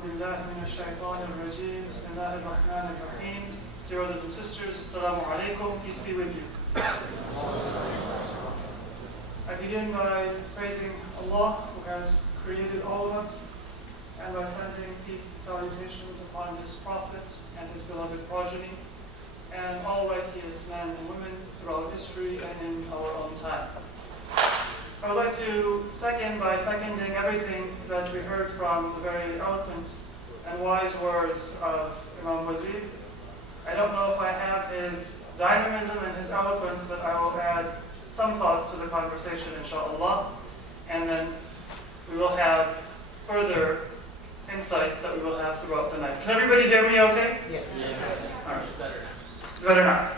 بالله من الشيطان الرجيم بسم الله الرحمن الرحيم. Dear brothers and sisters, Assalamu alaikum, peace be with you. I begin by praising Allah who has created all of us and by sending peace and salutations upon His Prophet and His beloved progeny and all righteous men and women throughout history and in our own time. I would like to second by seconding everything that we heard from the very eloquent and wise words of Imam Wazir. I don't know if I have his dynamism and his eloquence, but I will add some thoughts to the conversation, inshallah, and then we will have further insights that we will have throughout the night. Can everybody hear me okay? Yes. All right. It's better now.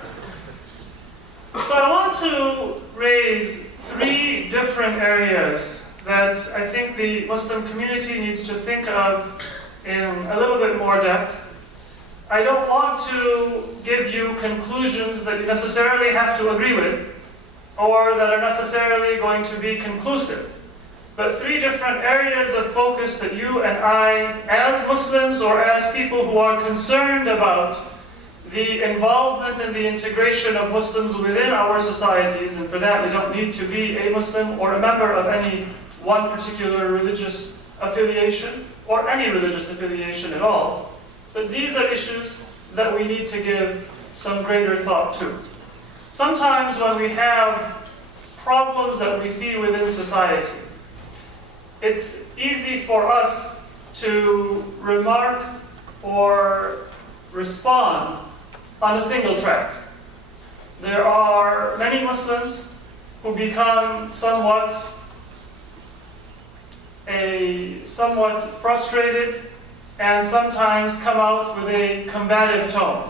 So I want to raise three different areas that I think the Muslim community needs to think of in a little bit more depth. I don't want to give you conclusions that you necessarily have to agree with or that are necessarily going to be conclusive, but three different areas of focus that you and I, as Muslims or as people who are concerned about the involvement and the integration of Muslims within our societies, and for that we don't need to be a Muslim or a member of any one particular religious affiliation or any religious affiliation at all. But these are issues that we need to give some greater thought to. Sometimes when we have problems that we see within society, it's easy for us to remark or respond on a single track. There are many Muslims who become somewhat frustrated and sometimes come out with a combative tone.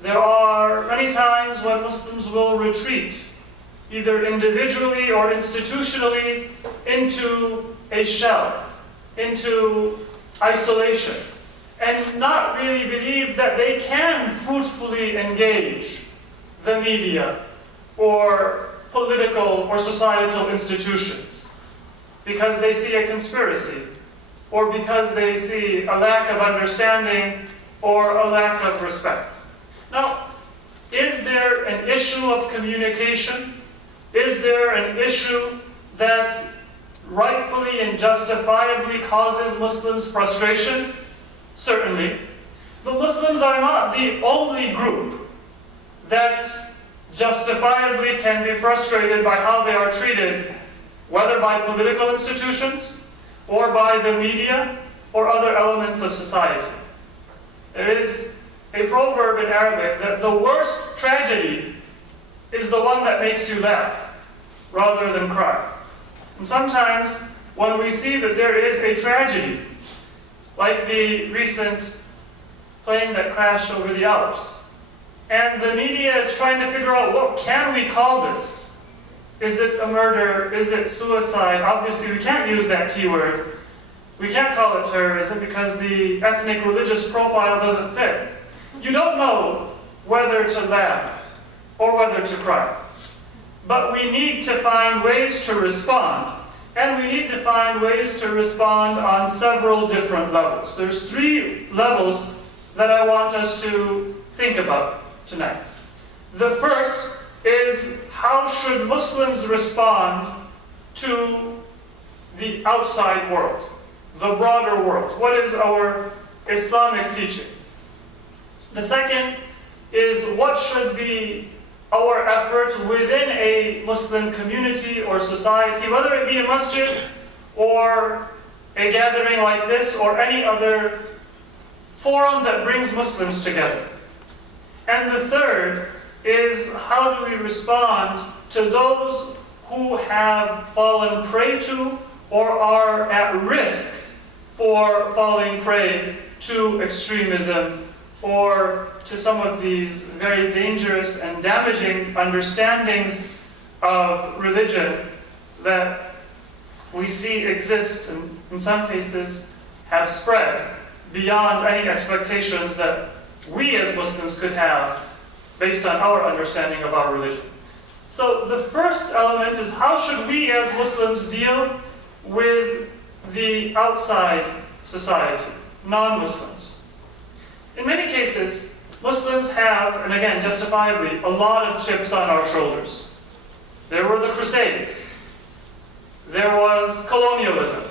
There are many times when Muslims will retreat, either individually or institutionally, into a shell, into isolation, and not really believe that they can fruitfully engage the media or political or societal institutions because they see a conspiracy or because they see a lack of understanding or a lack of respect. Now, is there an issue of communication? Is there an issue that rightfully and justifiably causes Muslims frustration? Certainly. But Muslims are not the only group that justifiably can be frustrated by how they are treated, whether by political institutions, or by the media, or other elements of society. There is a proverb in Arabic that the worst tragedy is the one that makes you laugh, rather than cry. And sometimes, when we see that there is a tragedy, like the recent plane that crashed over the Alps, and the media is trying to figure out, what can we call this? Is it a murder? Is it suicide? Obviously we can't use that T word. We can't call it terrorism because the ethnic religious profile doesn't fit. You don't know whether to laugh or whether to cry. But we need to find ways to respond. And we need to find ways to respond on several different levels. There's three levels that I want us to think about tonight. The first is, how should Muslims respond to the outside world, the broader world? What is our Islamic teaching? The second is, what should be our effort within a Muslim community or society, whether it be a masjid or a gathering like this or any other forum that brings Muslims together. And the third is, how do we respond to those who have fallen prey to or are at risk for falling prey to extremism or to some of these very dangerous and damaging understandings of religion that we see exist and in some cases have spread beyond any expectations that we as Muslims could have based on our understanding of our religion. So the first element is, how should we as Muslims deal with the outside society, non-Muslims. In many cases, Muslims have, and again justifiably, a lot of chips on our shoulders. There were the Crusades. There was colonialism.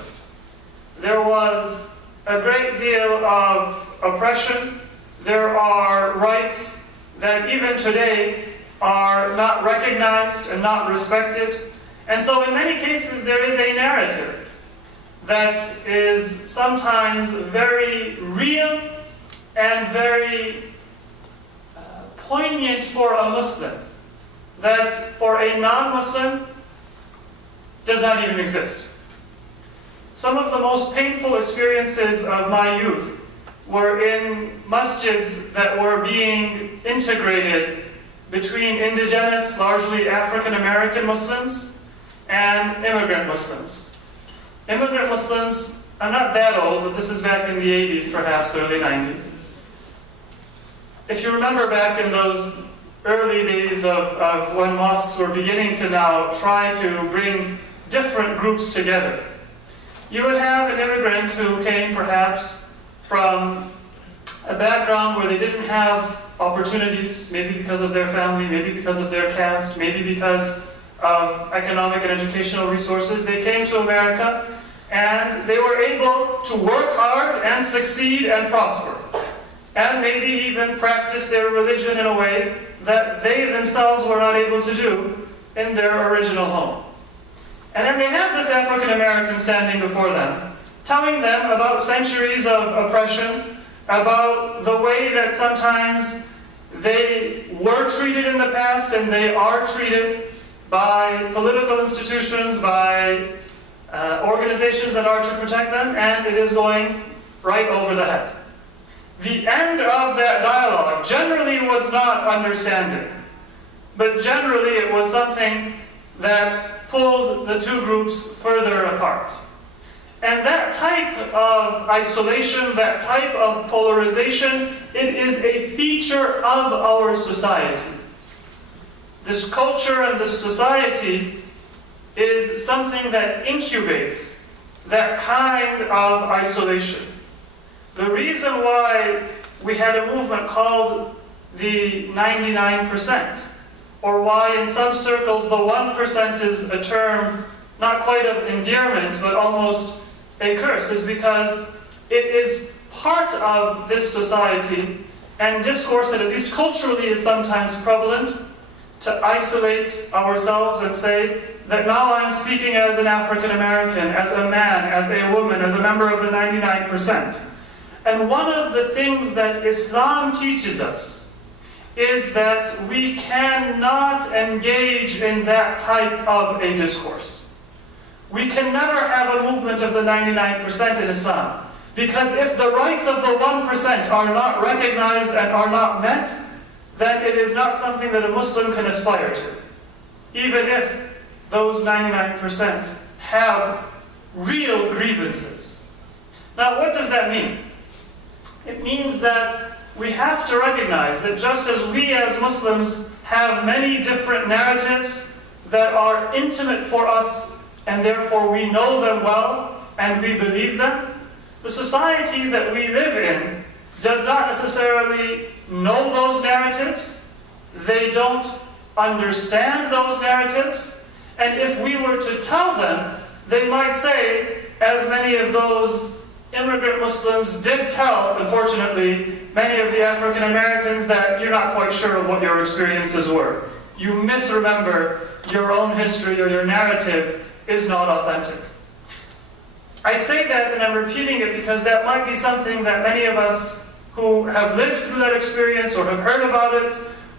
There was a great deal of oppression. There are rights that even today are not recognized and not respected. And so in many cases there is a narrative that is sometimes very real and very poignant for a Muslim, that for a non-Muslim does not even exist. Some of the most painful experiences of my youth were in masjids that were being integrated between indigenous, largely African American Muslims and immigrant Muslims. Immigrant Muslims, I'm not that old, but this is back in the 80s perhaps, early 90s. If you remember back in those early days of when mosques were beginning to now try to bring different groups together, you would have an immigrant who came perhaps from a background where they didn't have opportunities, maybe because of their family, maybe because of their caste, maybe because of economic and educational resources. They came to America and they were able to work hard and succeed and prosper, and maybe even practice their religion in a way that they themselves were not able to do in their original home. And then they have this African American standing before them, telling them about centuries of oppression, about the way that sometimes they were treated in the past and they are treated by political institutions, by organizations that are to protect them, and it is going right over the head. The end of that dialogue generally was not understanding, but generally it was something that pulled the two groups further apart. And that type of isolation, that type of polarization, it is a feature of our society. This culture and this society is something that incubates that kind of isolation. The reason why we had a movement called the 99%, or why in some circles the 1% is a term not quite of endearment, but almost a curse, is because it is part of this society and discourse that at least culturally is sometimes prevalent, to isolate ourselves and say that now I'm speaking as an African American, as a man, as a woman, as a member of the 99%. And one of the things that Islam teaches us is that we cannot engage in that type of a discourse. We can never have a movement of the 99% in Islam, because if the rights of the 1% are not recognized and are not met, then it is not something that a Muslim can aspire to, even if those 99% have real grievances. Now, what does that mean? It means that we have to recognize that just as we as Muslims have many different narratives that are intimate for us, and therefore we know them well and we believe them, the society that we live in does not necessarily know those narratives. They don't understand those narratives. And if we were to tell them, they might say, as many of those immigrant Muslims did tell, unfortunately, many of the African Americans, that you're not quite sure of what your experiences were. You misremember your own history, or your narrative is not authentic. I say that, and I'm repeating it because that might be something that many of us who have lived through that experience or have heard about it,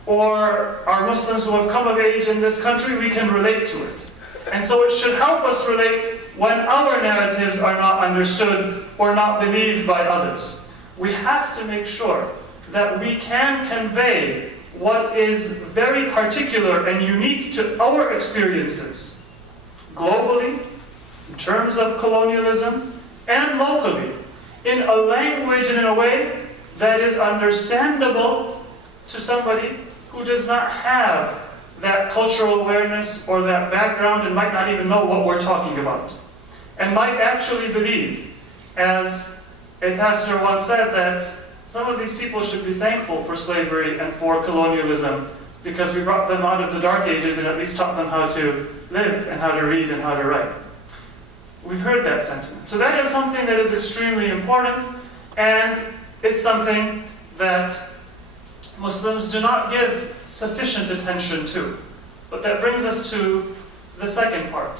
or are Muslims who have come of age in this country, we can relate to it. And so it should help us relate when our narratives are not understood or not believed by others. We have to make sure that we can convey what is very particular and unique to our experiences, globally, in terms of colonialism, and locally, in a language and in a way that is understandable to somebody who does not have that cultural awareness or that background and might not even know what we're talking about, and might actually believe, as A pastor once said that some of these people should be thankful for slavery and for colonialism because we brought them out of the dark ages and at least taught them how to live and how to read and how to write. We've heard that sentiment. So that is something that is extremely important, and it's something that Muslims do not give sufficient attention to. But that brings us to the second part,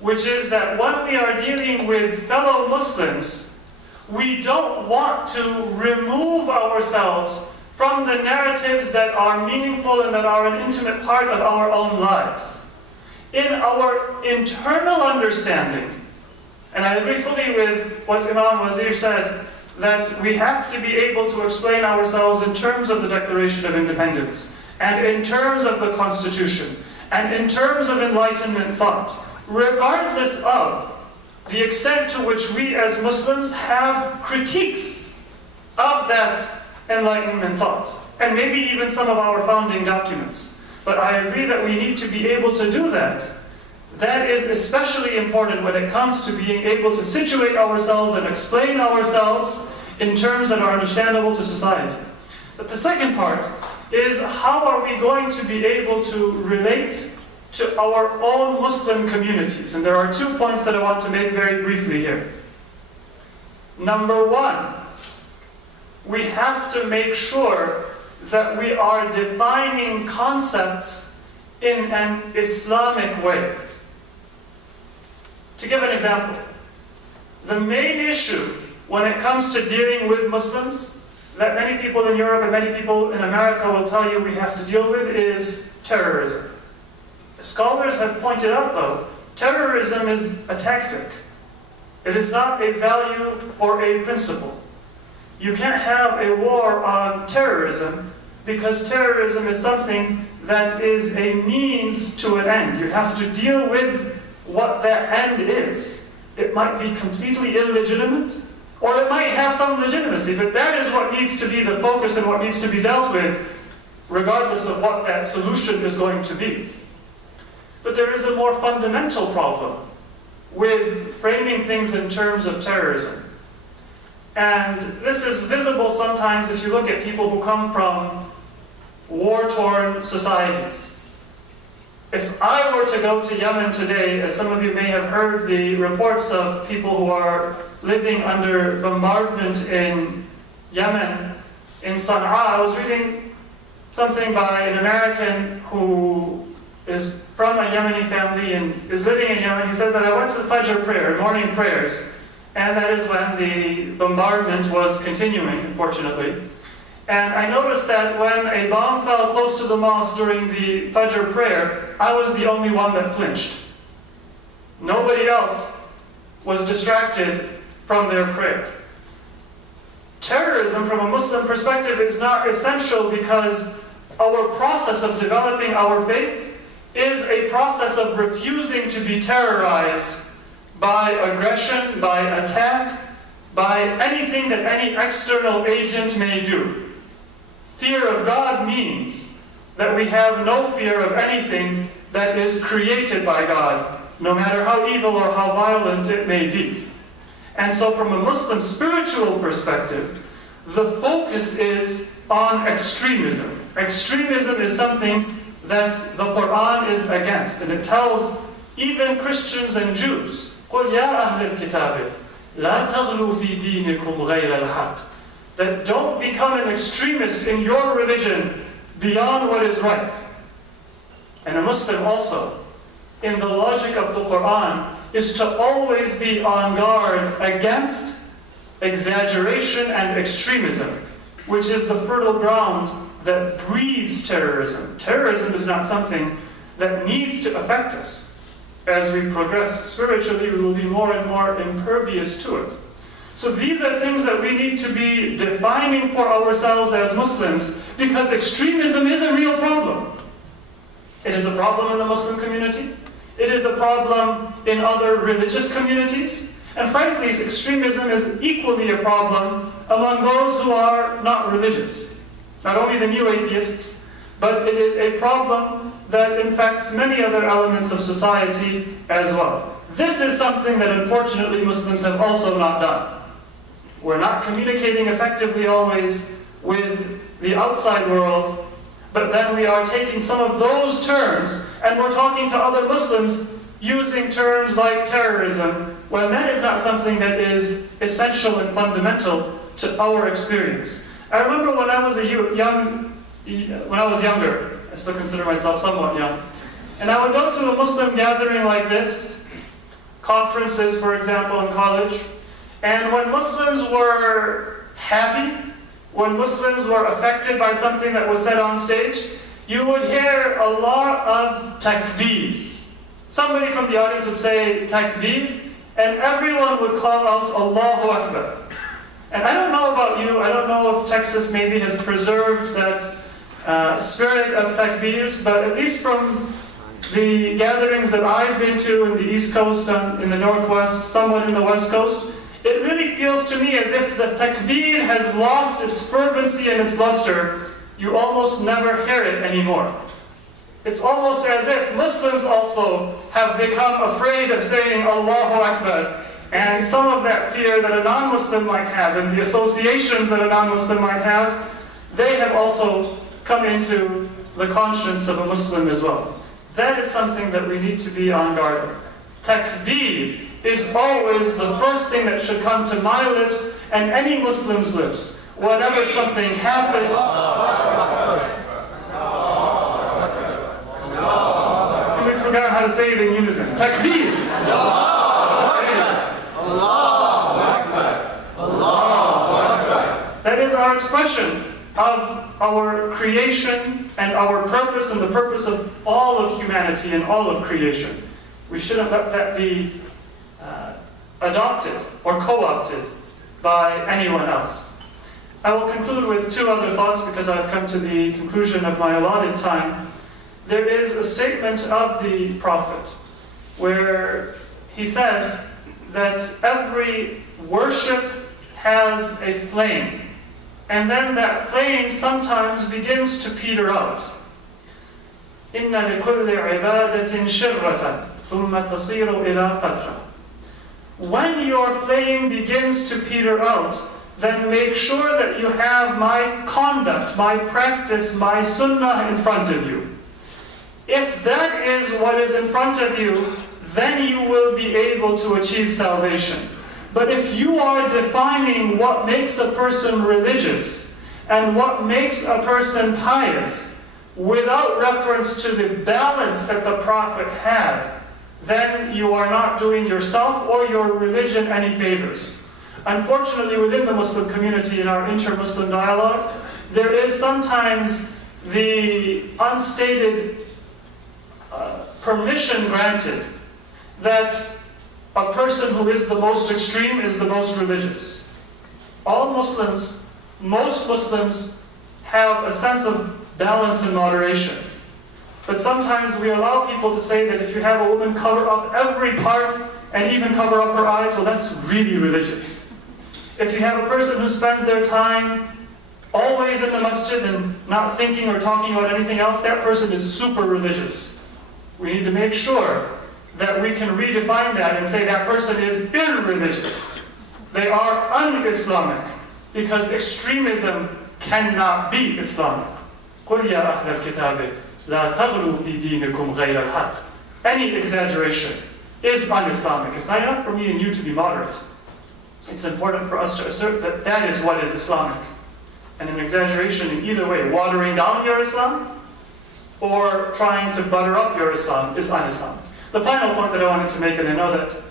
which is that when we are dealing with fellow Muslims, we don't want to remove ourselves from the narratives that are meaningful and that are an intimate part of our own lives. In our internal understanding, and I agree fully with what Imam Wazir said, that we have to be able to explain ourselves in terms of the Declaration of Independence, and in terms of the Constitution, and in terms of Enlightenment thought, regardless of the extent to which we as Muslims have critiques of that Enlightenment thought, and maybe even some of our founding documents. But I agree that we need to be able to do that. That is especially important when it comes to being able to situate ourselves and explain ourselves in terms that are understandable to society. But the second part is, how are we going to be able to relate to our own Muslim communities? And there are 2 points that I want to make very briefly here. Number one, we have to make sure that we are defining concepts in an Islamic way. To give an example, the main issue when it comes to dealing with Muslims that many people in Europe and many people in America will tell you we have to deal with is terrorism. Scholars have pointed out, though, terrorism is a tactic. It is not a value or a principle. You can't have a war on terrorism because terrorism is something that is a means to an end. You have to deal with what that end is. It might be completely illegitimate, or it might have some legitimacy, but that is what needs to be the focus and what needs to be dealt with, regardless of what that solution is going to be. But there is a more fundamental problem with framing things in terms of terrorism. And this is visible sometimes if you look at people who come from war-torn societies. If I were to go to Yemen today, as some of you may have heard the reports of people who are living under bombardment in Yemen, in Sana'a, I was reading something by an American who is from a Yemeni family and is living in Yemen. He says that I went to the Fajr prayer, morning prayers, and that is when the bombardment was continuing, unfortunately. And I noticed that when a bomb fell close to the mosque during the Fajr prayer, I was the only one that flinched. Nobody else was distracted from their prayer. Terrorism, from a Muslim perspective, is not essential because our process of developing our faith is a process of refusing to be terrorized by aggression, by attack, by anything that any external agent may do. Fear of God means that we have no fear of anything that is created by God, no matter how evil or how violent it may be. And so from a Muslim spiritual perspective, the focus is on extremism. Extremism is something that the Quran is against, and it tells even Christians and Jews, قُلْ يَا أَهْلَ الْكِتَابِ لَا تَغْلُوا فِي دِينِكُمْ غَيْرَ الْحَقِّ, that don't become an extremist in your religion beyond what is right. And a Muslim also, in the logic of the Quran, is to always be on guard against exaggeration and extremism, which is the fertile ground that breeds terrorism. Terrorism is not something that needs to affect us. As we progress spiritually, we will be more and more impervious to it. So these are things that we need to be defining for ourselves as Muslims, because extremism is a real problem. It is a problem in the Muslim community. It is a problem in other religious communities. And frankly, extremism is equally a problem among those who are not religious. Not only the new atheists, but it is a problem that infects many other elements of society as well. This is something that unfortunately Muslims have also not done. We're not communicating effectively always with the outside world, but then we are taking some of those terms and we're talking to other Muslims using terms like terrorism, when that is not something that is essential and fundamental to our experience. I remember when I was younger, I still consider myself somewhat young, and I would go to a Muslim gathering like this, conferences, for example, in college, and when Muslims were happy, when Muslims were affected by something that was said on stage, you would hear a lot of takbeers. Somebody from the audience would say takbeer, and everyone would call out Allahu Akbar. And I don't know about you, I don't know if Texas maybe has preserved that spirit of takbeers, but at least from the gatherings that I've been to in the East Coast, in the Northwest, somewhat in the West Coast, it really feels to me as if the takbir has lost its fervency and its luster. You almost never hear it anymore. It's almost as if Muslims also have become afraid of saying Allahu Akbar, and some of that fear that a non-Muslim might have and the associations that a non-Muslim might have, they have also come into the conscience of a Muslim as well. That is something that we need to be on guard with. Takbir is always the first thing that should come to my lips and any Muslim's lips. Whenever something happens... See, we forgot how to say it in unison. Takbir! That is our expression of our creation and our purpose and the purpose of all of humanity and all of creation. We shouldn't let that be adopted or co-opted by anyone else. I will conclude with two other thoughts because I've come to the conclusion of my allotted time. There is a statement of the Prophet where he says that every worship has a flame, and then that flame sometimes begins to peter out. إِنَّ لِكُلِّ عِبَادَةٍ شِرَّةً ثُمَّ تَصِيرُ إِلَى فَتْرَةٍ. When your flame begins to peter out, then make sure that you have my conduct, my practice, my sunnah in front of you. If that is what is in front of you, then you will be able to achieve salvation. But if you are defining what makes a person religious and what makes a person pious without reference to the balance that the Prophet had, then you are not doing yourself or your religion any favors. Unfortunately, within the Muslim community, in our inter-Muslim dialogue, there is sometimes the unstated permission granted that a person who is the most extreme is the most religious. All Muslims, most Muslims, have a sense of balance and moderation. But sometimes we allow people to say that if you have a woman cover up every part and even cover up her eyes, well, that's really religious. If you have a person who spends their time always in the masjid and not thinking or talking about anything else, that person is super religious. We need to make sure that we can redefine that and say that person is irreligious. They are un-Islamic, because extremism cannot be Islamic. قُلْ يَا أَهْلَ الْكِتَابِ لَا تَغْلُوا فِي دِينِكُمْ غَيْرَ الْحَقِّ. Any exaggeration is un-Islamic. It's not enough for me and you to be moderate. It's important for us to assert that that is what is Islamic. And an exaggeration in either way, watering down your Islam or trying to butter up your Islam, is un-Islamic. The final point that I wanted to make, and I know that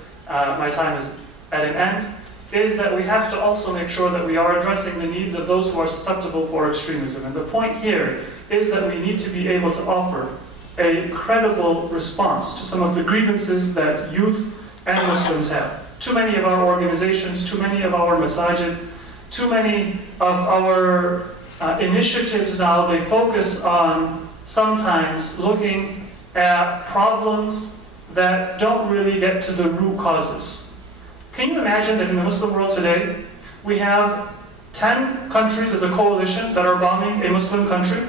my time is at an end, is that we have to also make sure that we are addressing the needs of those who are susceptible for extremism. And the point here is that we need to be able to offer a credible response to some of the grievances that youth and Muslims have. Too many of our organizations, too many of our masajid, too many of our initiatives now, they focus on sometimes looking at problems that don't really get to the root causes. Can you imagine that in the Muslim world today, we have 10 countries as a coalition that are bombing a Muslim country?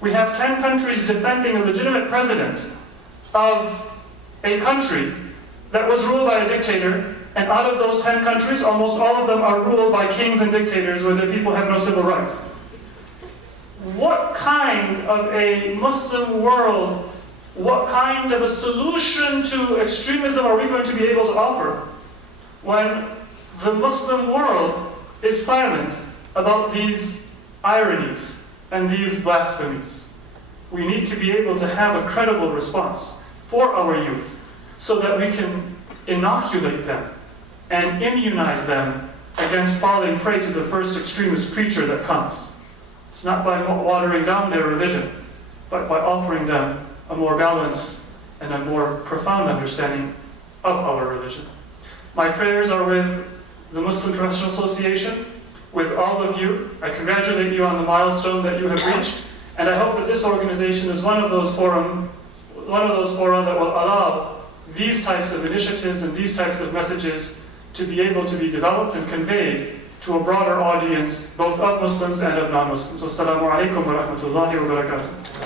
We have 10 countries defending a legitimate president of a country that was ruled by a dictator And out of those 10 countries, almost all of them are ruled by kings and dictators where the people have no civil rights. What kind of a Muslim world, what kind of a solution to extremism are we going to be able to offer when the Muslim world is silent about these ironies and these blasphemies? We need to be able to have a credible response for our youth so that we can inoculate them and immunize them against falling prey to the first extremist creature that comes. It's not by watering down their religion, but by offering them a more balanced and a more profound understanding of our religion. My prayers are with the Muslim Professional Association, with all of you. I congratulate you on the milestone that you have reached, and I hope that this organization is one of those fora that will allow these types of initiatives and these types of messages to be able to be developed and conveyed to a broader audience, both of Muslims and of non-Muslims. Wassalamu alaikum wa rahmatullahi wa barakatuh.